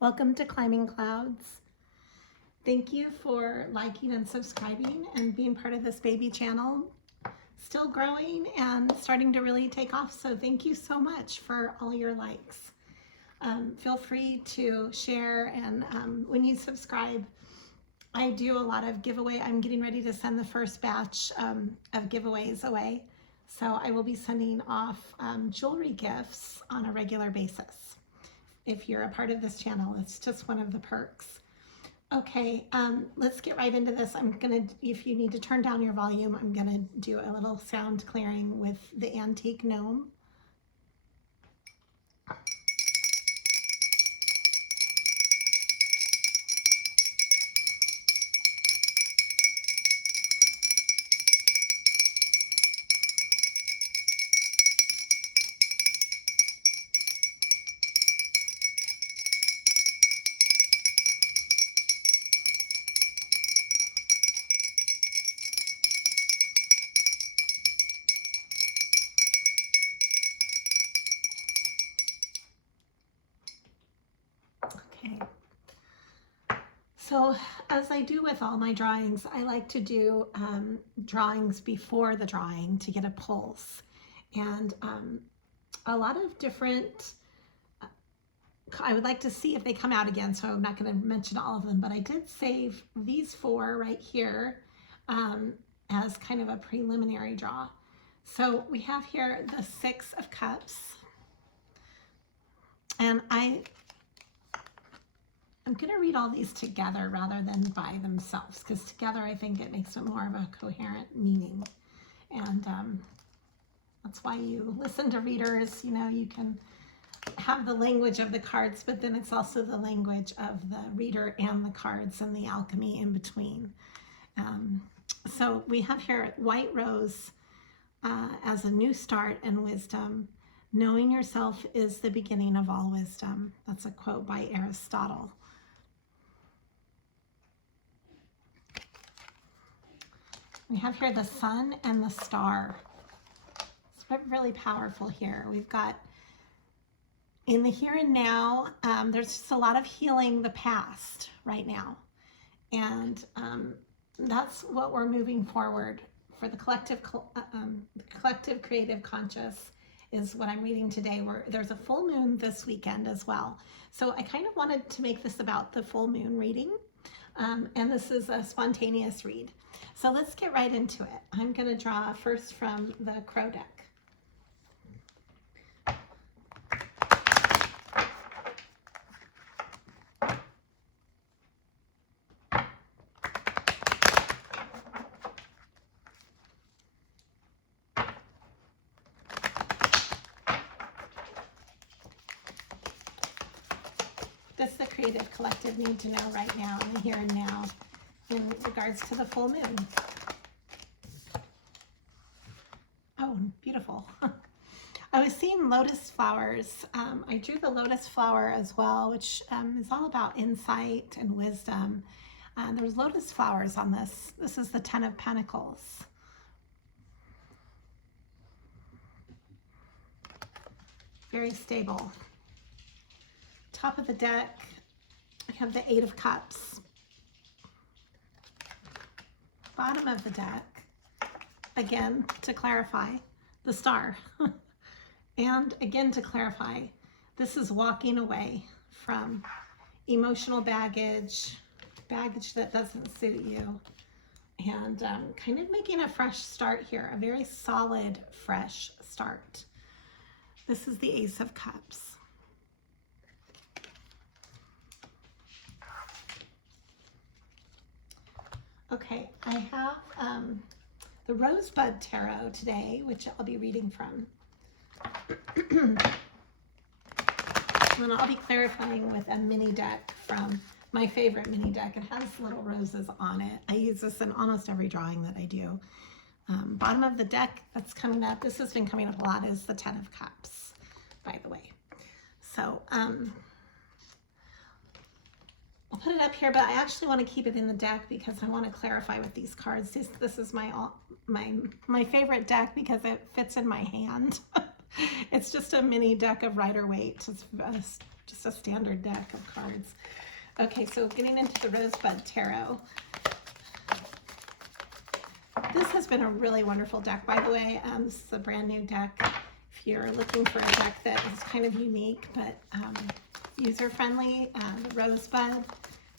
Welcome to Climbing Clouds. Thank you for liking and subscribing and being part of this baby channel. Still growing and starting to really take off, so thank you so much for all your likes. Feel free to share, and when you subscribe, I do a lot of giveaway. I'm getting ready to send the first batch of giveaways away, so I will be sending off jewelry gifts on a regular basis. If you're a part of this channel, it's just one of the perks. Okay, let's get right into this. If you need to turn down your volume, I'm gonna do a little sound clearing with the antique gnome. Okay, so as I do with all my drawings, I like to do drawings before the drawing to get a pulse. And a lot of different, I would like to see if they come out again, so I'm not going to mention all of them, but I did save these four right here as kind of a preliminary draw. So we have here the Six of Cups, and I'm going to read all these together rather than by themselves, because together I think it makes it more of a coherent meaning. And that's why you listen to readers. You know, you can have the language of the cards, but then it's also the language of the reader and the cards and the alchemy in between. So we have here white rose as a new start and wisdom. Knowing yourself is the beginning of all wisdom. That's a quote by Aristotle. We have here the sun and the star. It's really powerful here. We've got in the here and now, there's just a lot of healing the past right now. And that's what we're moving forward for the collective creative conscious is what I'm reading today. There's a full moon this weekend as well. So I kind of wanted to make this about the full moon reading. And this is a spontaneous read. So let's get right into it. I'm going to draw first from the Crow deck. Does the creative collective need to know right now, in the here and now, in regards to the full moon? Oh, beautiful. I was seeing lotus flowers. I drew the lotus flower as well, which is all about insight and wisdom. There's lotus flowers on this. This is the Ten of Pentacles. Very stable. Top of the deck, we have the Eight of Cups. Bottom of the deck, again, to clarify, the Star. And again, to clarify, this is walking away from emotional baggage that doesn't suit you, and kind of making a fresh start here, a very solid, fresh start. This is the Ace of Cups. Okay, I have the Rosebud Tarot today, which I'll be reading from. And I'll be clarifying with a mini deck from my favorite mini deck. It has little roses on it. I use this in almost every drawing that I do. Bottom of the deck that's coming up, this has been coming up a lot, is the Ten of Cups, by the way. So, I'll put it up here, but I actually want to keep it in the deck because I want to clarify with these cards. This is my favorite deck because it fits in my hand. It's just a mini deck of Rider-Waite. It's just a standard deck of cards. Okay, so getting into the Rosebud Tarot. This has been a really wonderful deck, by the way. This is a brand new deck. If you're looking for a deck that is kind of unique but user-friendly, the Rosebud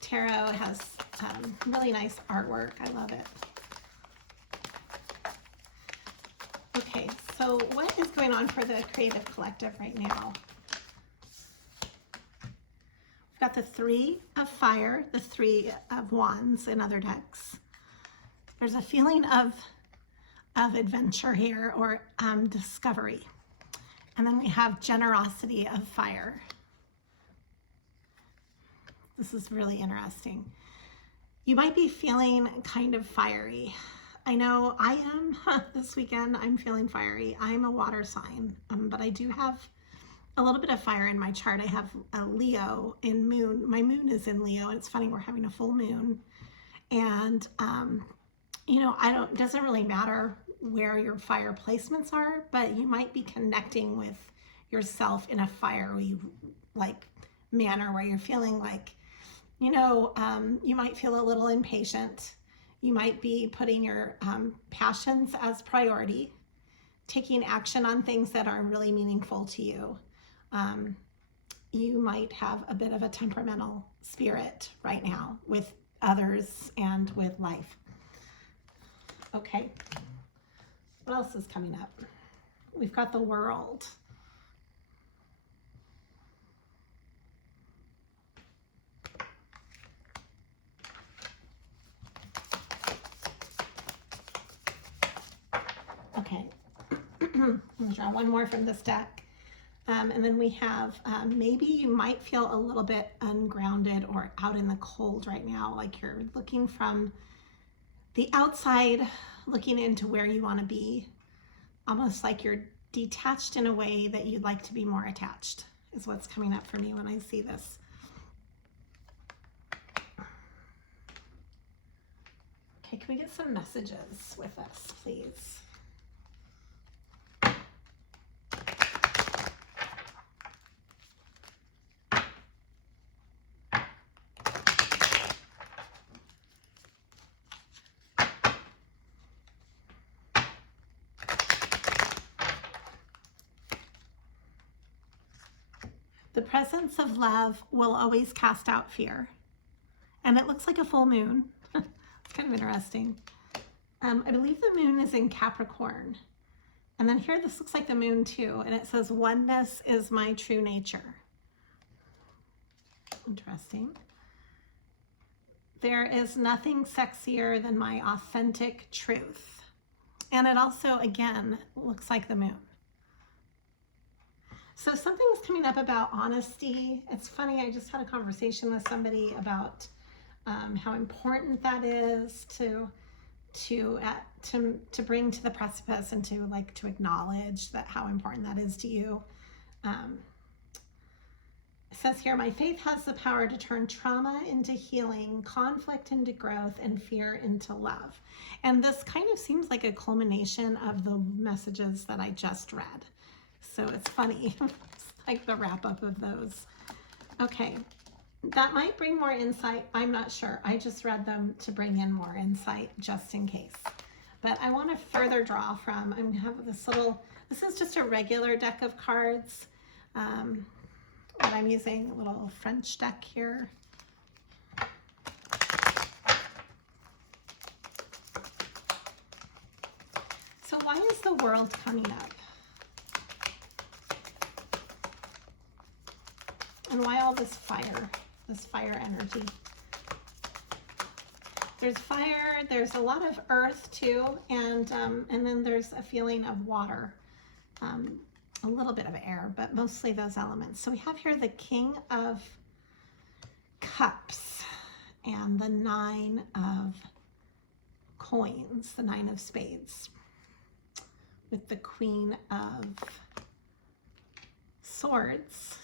Tarot has really nice artwork. I love it. Okay, so what is going on for the creative collective right now? We've got the Three of Fire, the Three of Wands in other decks. There's a feeling of adventure here, or discovery. And then we have Generosity of Fire. This is really interesting. You might be feeling kind of fiery. I know I am. This weekend I'm feeling fiery. I'm a water sign, but I do have a little bit of fire in my chart. I have a Leo in moon. My moon is in Leo, and it's funny, we're having a full moon. And you know, it doesn't really matter where your fire placements are, but you might be connecting with yourself in a fiery like manner where you're feeling like, you know, you might feel a little impatient. You might be putting your passions as priority, taking action on things that are really meaningful to you. You might have a bit of a temperamental spirit right now with others and with life. Okay, what else is coming up? We've got the World. Okay, I'm gonna draw one more from this deck. And then we have, maybe you might feel a little bit ungrounded or out in the cold right now, like you're looking from the outside, looking into where you want to be, almost like you're detached in a way that you'd like to be more attached, is what's coming up for me when I see this. Okay, can we get some messages with us, please? The presence of love will always cast out fear. And it looks like a full moon. It's kind of interesting. I believe the moon is in Capricorn. And then here, this looks like the moon too. And it says, oneness is my true nature. Interesting. There is nothing sexier than my authentic truth. And it also, again, looks like the moon. So something's coming up about honesty. It's funny, I just had a conversation with somebody about how important that is to bring to the precipice and to acknowledge that how important that is to you. It says here, my faith has the power to turn trauma into healing, conflict into growth, and fear into love. And this kind of seems like a culmination of the messages that I just read. So it's funny, it's like the wrap up of those. Okay, that might bring more insight. I'm not sure. I just read them to bring in more insight just in case. But I want to further draw from, I'm going to have this is just a regular deck of cards. But I'm using a little French deck here. So why is the World coming up? And why all this fire energy? There's fire, there's a lot of earth too, and then there's a feeling of water, a little bit of air, but mostly those elements. So we have here the King of Cups and the Nine of Coins, the Nine of Spades, with the Queen of Swords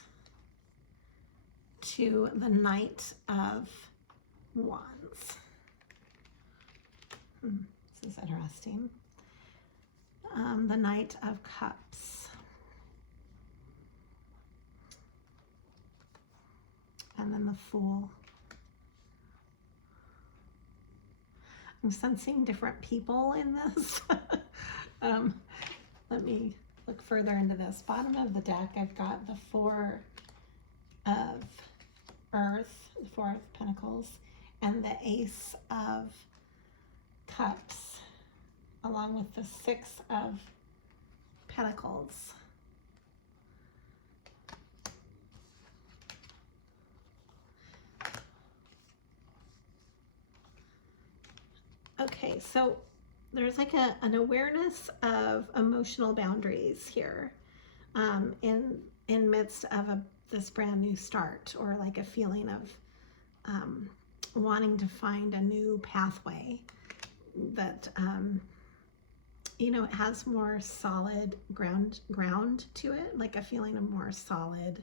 to the Knight of Wands. This is interesting. The Knight of Cups. and then the Fool. I'm sensing different people in this. Let me look further into this. Bottom of the deck, I've got the Four of Earth, the Four of Pentacles, and the Ace of Cups, along with the Six of Pentacles. Okay, so there's like an awareness of emotional boundaries here in midst of this brand new start, or like a feeling of wanting to find a new pathway that you know, it has more solid ground to it, like a feeling of more solid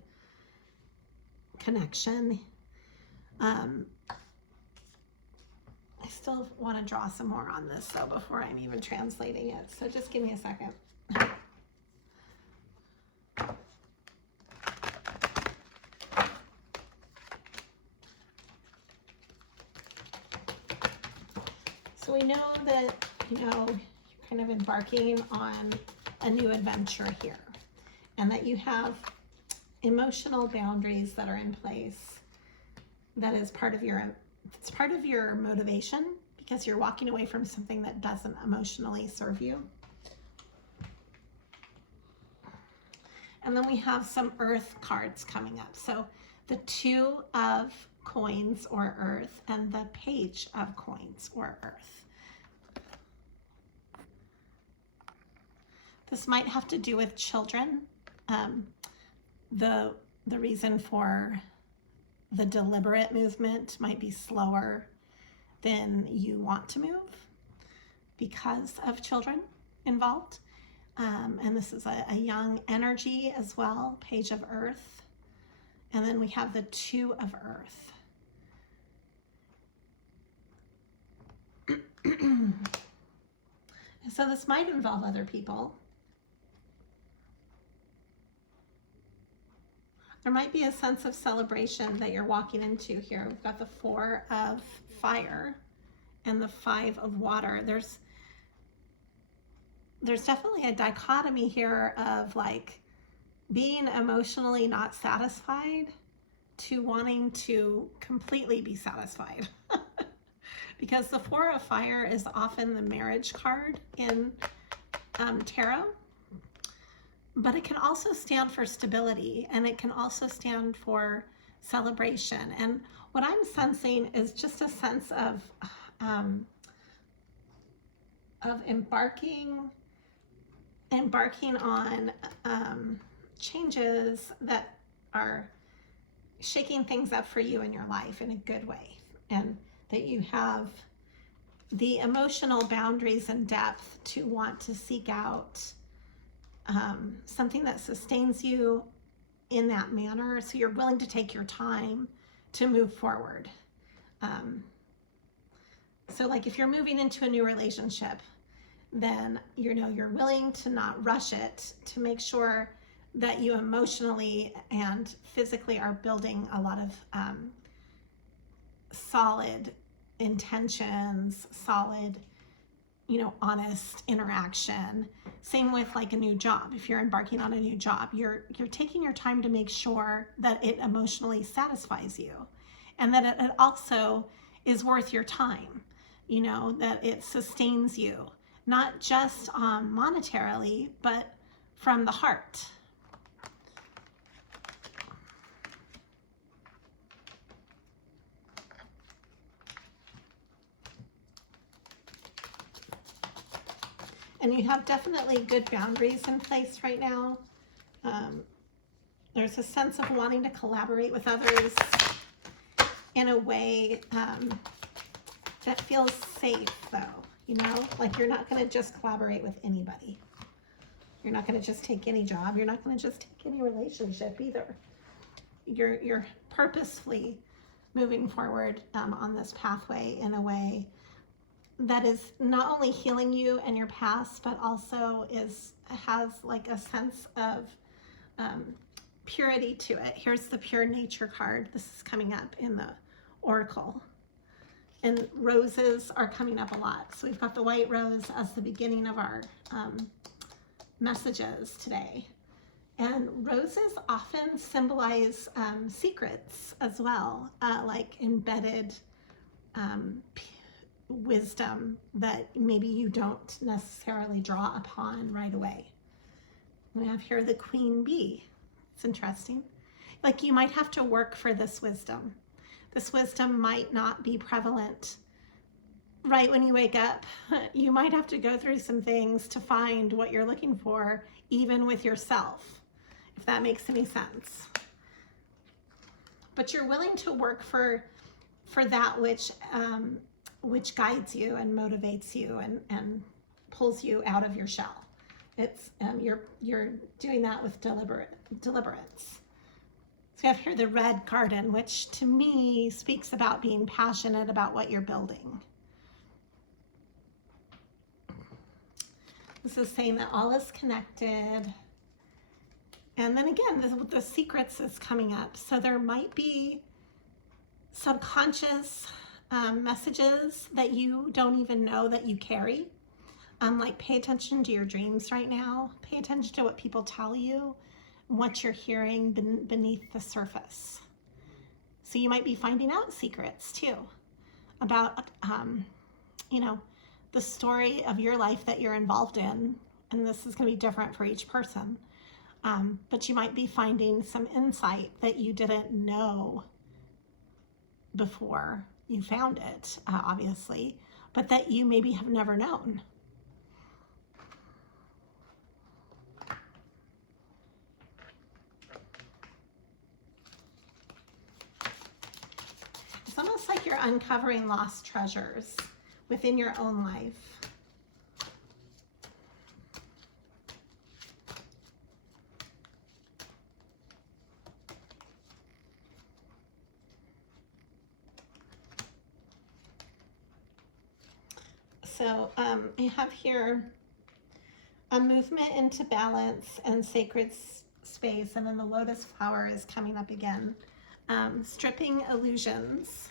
connection. I still want to draw some more on this though before I'm even translating it, so just give me a second. So we know that, you know, you're kind of embarking on a new adventure here, and that you have emotional boundaries that are in place. That is part of your, it's part of your motivation, because you're walking away from something that doesn't emotionally serve you. And then we have some Earth cards coming up. So the Two of Coins, or Earth, and the Page of Coins, or Earth. This might have to do with children. The reason for the deliberate movement might be slower than you want to move because of children involved. And this is a young energy as well, Page of Earth. And then we have the Two of Earth. So this might involve other people. There might be a sense of celebration that you're walking into here. We've got the Four of Fire and the Five of Water. There's definitely a dichotomy here of like being emotionally not satisfied to wanting to completely be satisfied. Because the Four of Fire is often the marriage card in tarot. But it can also stand for stability, and it can also stand for celebration. And what I'm sensing is just a sense of embarking on changes that are shaking things up for you in your life in a good way, and that you have the emotional boundaries and depth to want to seek out something that sustains you in that manner, so you're willing to take your time to move forward. So like if you're moving into a new relationship, then you know you're willing to not rush it, to make sure that you emotionally and physically are building a lot of solid intentions, solid, you know, honest interaction. Same with like a new job. If you're embarking on a new job, you're taking your time to make sure that it emotionally satisfies you, and that it also is worth your time, you know, that it sustains you, not just monetarily, but from the heart. And you have definitely good boundaries in place right now. There's a sense of wanting to collaborate with others in a way that feels safe, though. You know, like you're not going to just collaborate with anybody. You're not going to just take any job. You're not going to just take any relationship either. You're purposefully moving forward on this pathway in a way that is not only healing you and your past, but also has like a sense of purity to it. Here's the pure nature card. This is coming up in the oracle. And roses are coming up a lot. So we've got the white rose as the beginning of our messages today. And roses often symbolize secrets as well, like embedded wisdom that maybe you don't necessarily draw upon right away. We have here the queen bee. It's interesting. Like you might have to work for this wisdom. This wisdom might not be prevalent right when you wake up. You might have to go through some things to find what you're looking for, even with yourself, if that makes any sense. But you're willing to work for that which guides you and motivates you and pulls you out of your shell. It's you're doing that with deliberance. So we have here the red garden, which to me speaks about being passionate about what you're building. This is saying that all is connected. And then again, the secrets is coming up. So there might be subconscious messages that you don't even know that you carry. Like pay attention to your dreams right now. Pay attention to what people tell you, what you're hearing beneath the surface. So you might be finding out secrets too about, the story of your life that you're involved in. And this is going to be different for each person. But you might be finding some insight that you didn't know before you found it, obviously, but that you maybe have never known. It's almost like you're uncovering lost treasures within your own life. So I have here a movement into balance and sacred space, and then the lotus flower is coming up again. Stripping illusions.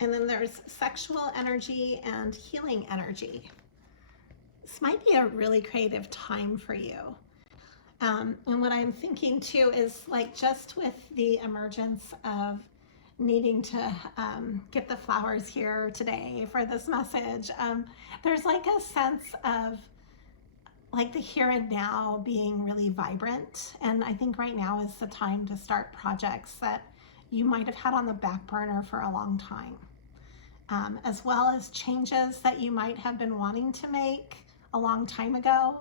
And then there's sexual energy and healing energy. This might be a really creative time for you. And what I'm thinking too is like just with the emergence of needing to get the flowers here today for this message, there's like a sense of like the here and now being really vibrant. And I think right now is the time to start projects that you might have had on the back burner for a long time, as well as changes that you might have been wanting to make a long time ago.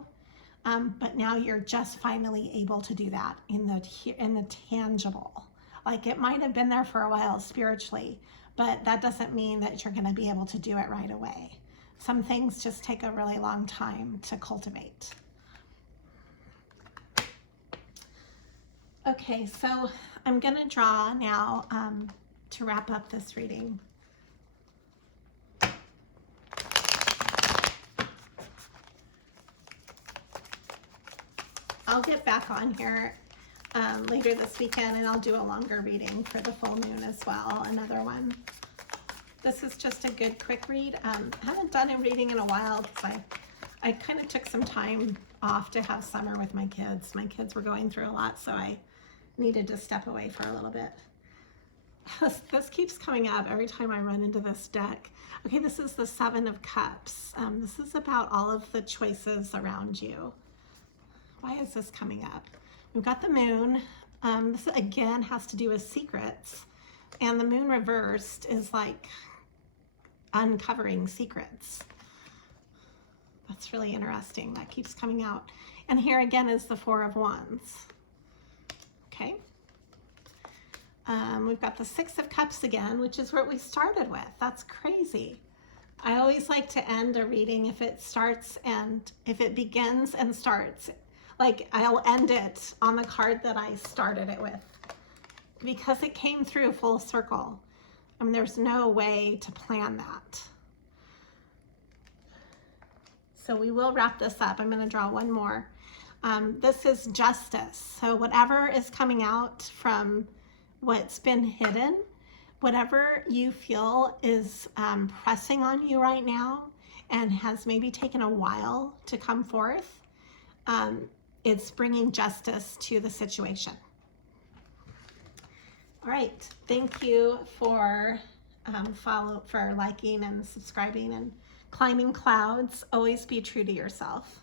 But now you're just finally able to do that in the tangible. Like it might have been there for a while spiritually, but that doesn't mean that you're going to be able to do it right away. Some things just take a really long time to cultivate. Okay, so I'm going to draw now to wrap up this reading. I'll get back on here later this weekend and I'll do a longer reading for the full moon as well, another one. This is just a good quick read. I haven't done a reading in a while because I kind of took some time off to have summer with my kids. My kids were going through a lot, so I needed to step away for a little bit. This keeps coming up every time I run into this deck. Okay, this is the Seven of Cups. This is about all of the choices around you. Why is this coming up? We've got the moon. This again has to do with secrets. And the moon reversed is like uncovering secrets. That's really interesting. That keeps coming out. And here again is the Four of Wands. Okay. We've got the Six of Cups again, which is what we started with. That's crazy. I always like to end a reading if it begins and starts. Like I'll end it on the card that I started it with because it came through full circle. I mean, there's no way to plan that. So we will wrap this up. I'm going to draw one more. This is justice. So whatever is coming out from what's been hidden, whatever you feel is pressing on you right now and has maybe taken a while to come forth, it's bringing justice to the situation. All right, thank you for liking and subscribing and climbing clouds. Always be true to yourself.